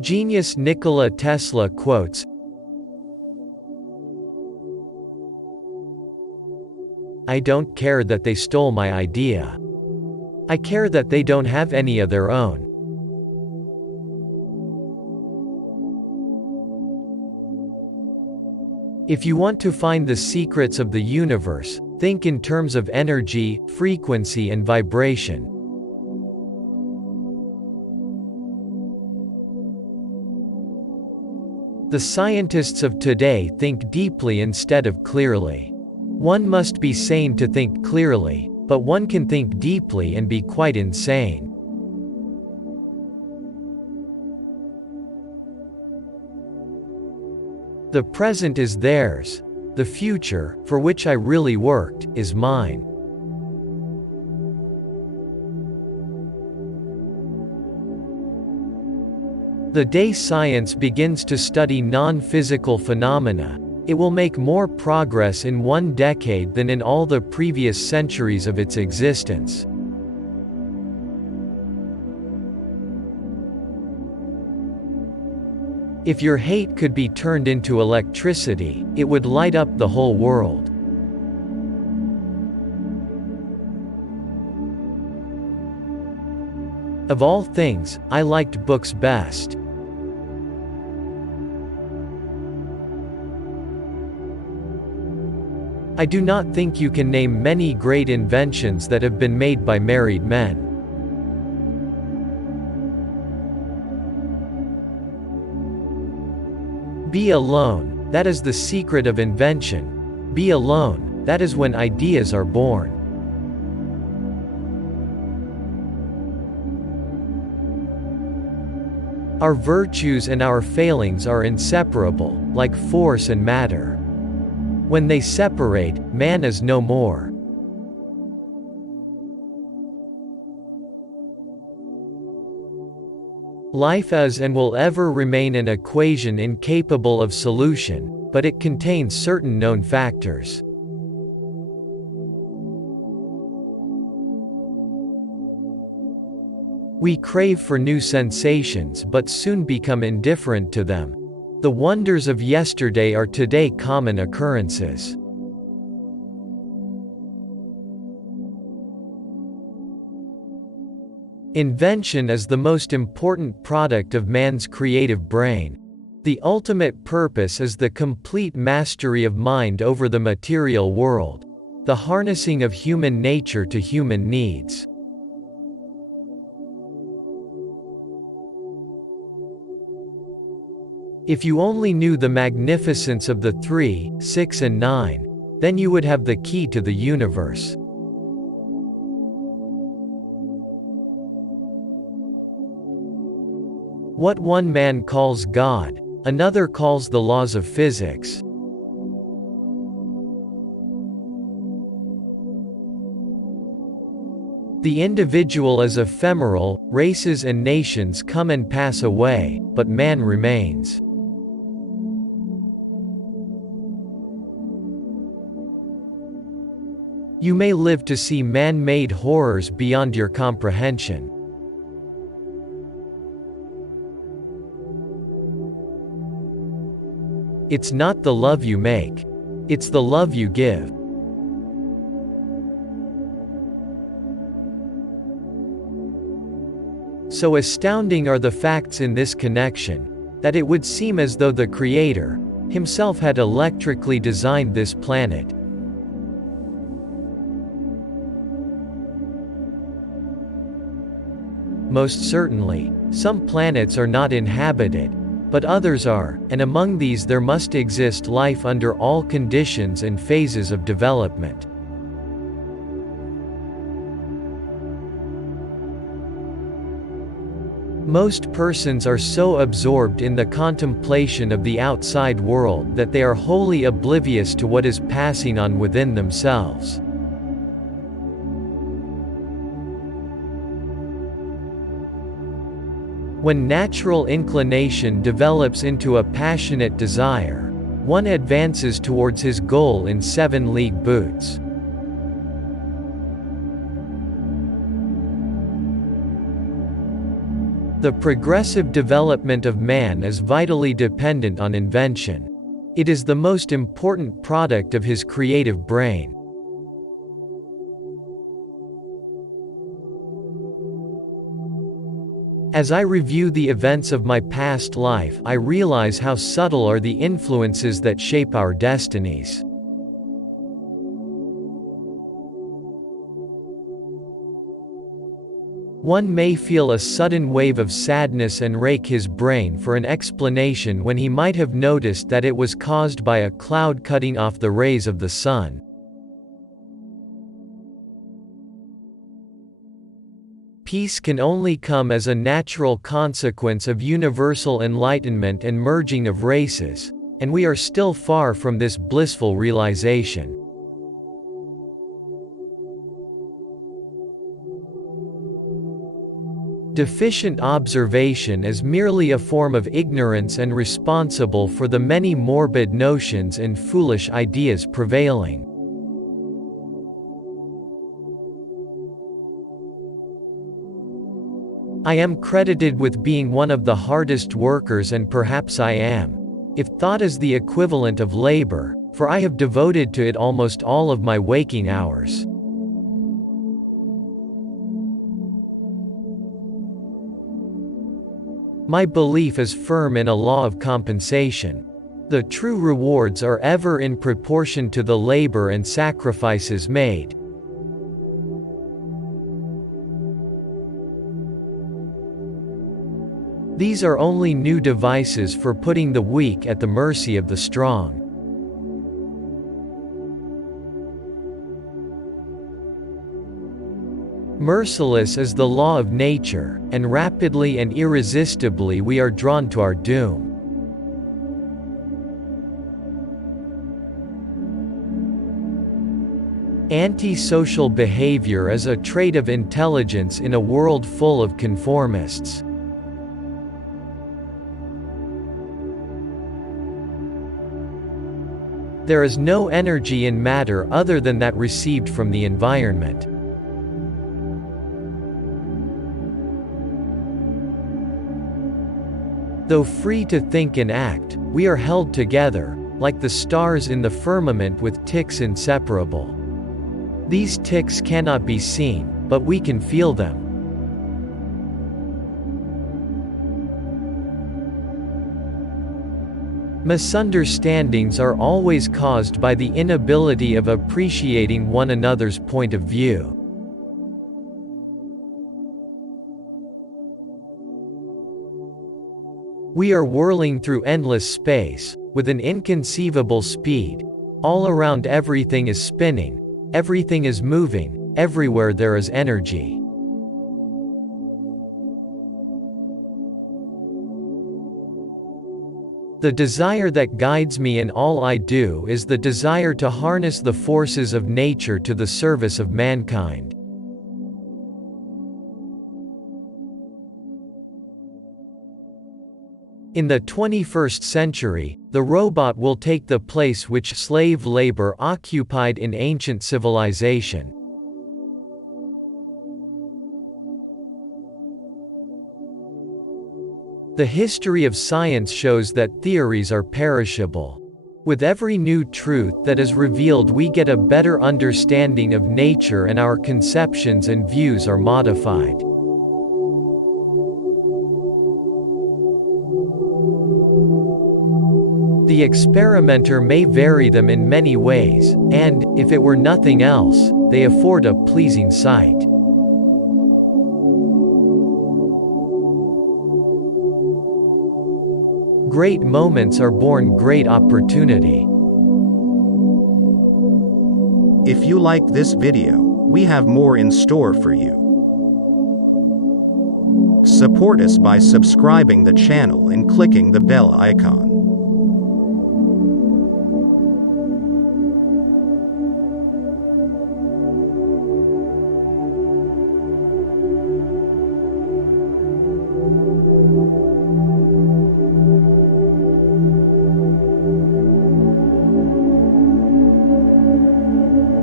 Genius Nikola Tesla Quotes. I don't care that they stole my idea. I care that they don't have any of their own. If you want to find the secrets of the universe, think in terms of energy, frequency and vibration. The scientists of today think deeply instead of clearly. One must be sane to think clearly, but one can think deeply and be quite insane. The present is theirs. The future, for which I really worked, is mine. The day science begins to study non-physical phenomena, it will make more progress in one decade than in all the previous centuries of its existence. If your hate could be turned into electricity, it would light up the whole world. Of all things, I liked books best. I do not think you can name many great inventions that have been made by married men. Be alone, that is the secret of invention. Be alone, that is when ideas are born. Our virtues and our failings are inseparable, like force and matter. When they separate, man is no more. Life is and will ever remain an equation incapable of solution, but it contains certain known factors. We crave for new sensations but soon become indifferent to them. The wonders of yesterday are today common occurrences. Invention is the most important product of man's creative brain. The ultimate purpose is the complete mastery of mind over the material world, the harnessing of human nature to human needs. If you only knew the magnificence of the 3, 6 and 9, then you would have the key to the universe. What one man calls God, another calls the laws of physics. The individual is ephemeral, races and nations come and pass away, but man remains. You may live to see man-made horrors beyond your comprehension. It's not the love you make. It's the love you give. So astounding are the facts in this connection, that it would seem as though the Creator, himself had electrically designed this planet. Most certainly, some planets are not inhabited, but others are, and among these there must exist life under all conditions and phases of development. Most persons are so absorbed in the contemplation of the outside world that they are wholly oblivious to what is passing on within themselves. When natural inclination develops into a passionate desire, one advances towards his goal in 7-league boots. The progressive development of man is vitally dependent on invention. It is the most important product of his creative brain. As I review the events of my past life, I realize how subtle are the influences that shape our destinies. One may feel a sudden wave of sadness and rake his brain for an explanation when he might have noticed that it was caused by a cloud cutting off the rays of the sun. Peace can only come as a natural consequence of universal enlightenment and merging of races, and we are still far from this blissful realization. Deficient observation is merely a form of ignorance and responsible for the many morbid notions and foolish ideas prevailing. I am credited with being one of the hardest workers, and perhaps I am, if thought is the equivalent of labor, for I have devoted to it almost all of my waking hours. My belief is firm in a law of compensation. The true rewards are ever in proportion to the labor and sacrifices made. These are only new devices for putting the weak at the mercy of the strong. Merciless is the law of nature, and rapidly and irresistibly we are drawn to our doom. Antisocial behavior is a trait of intelligence in a world full of conformists. There is no energy in matter other than that received from the environment. Though free to think and act, we are held together, like the stars in the firmament, with ticks inseparable. These ticks cannot be seen, but we can feel them. Misunderstandings are always caused by the inability of appreciating one another's point of view. We are whirling through endless space, with an inconceivable speed. All around everything is spinning, everything is moving, everywhere there is energy. The desire that guides me in all I do is the desire to harness the forces of nature to the service of mankind. In the 21st century, the robot will take the place which slave labor occupied in ancient civilization. The history of science shows that theories are perishable. With every new truth that is revealed, we get a better understanding of nature, and our conceptions and views are modified. The experimenter may vary them in many ways, and, if it were nothing else, they afford a pleasing sight. Great moments are born great opportunity. If you like this video, we have more in store for you. Support us by subscribing the channel and clicking the bell icon.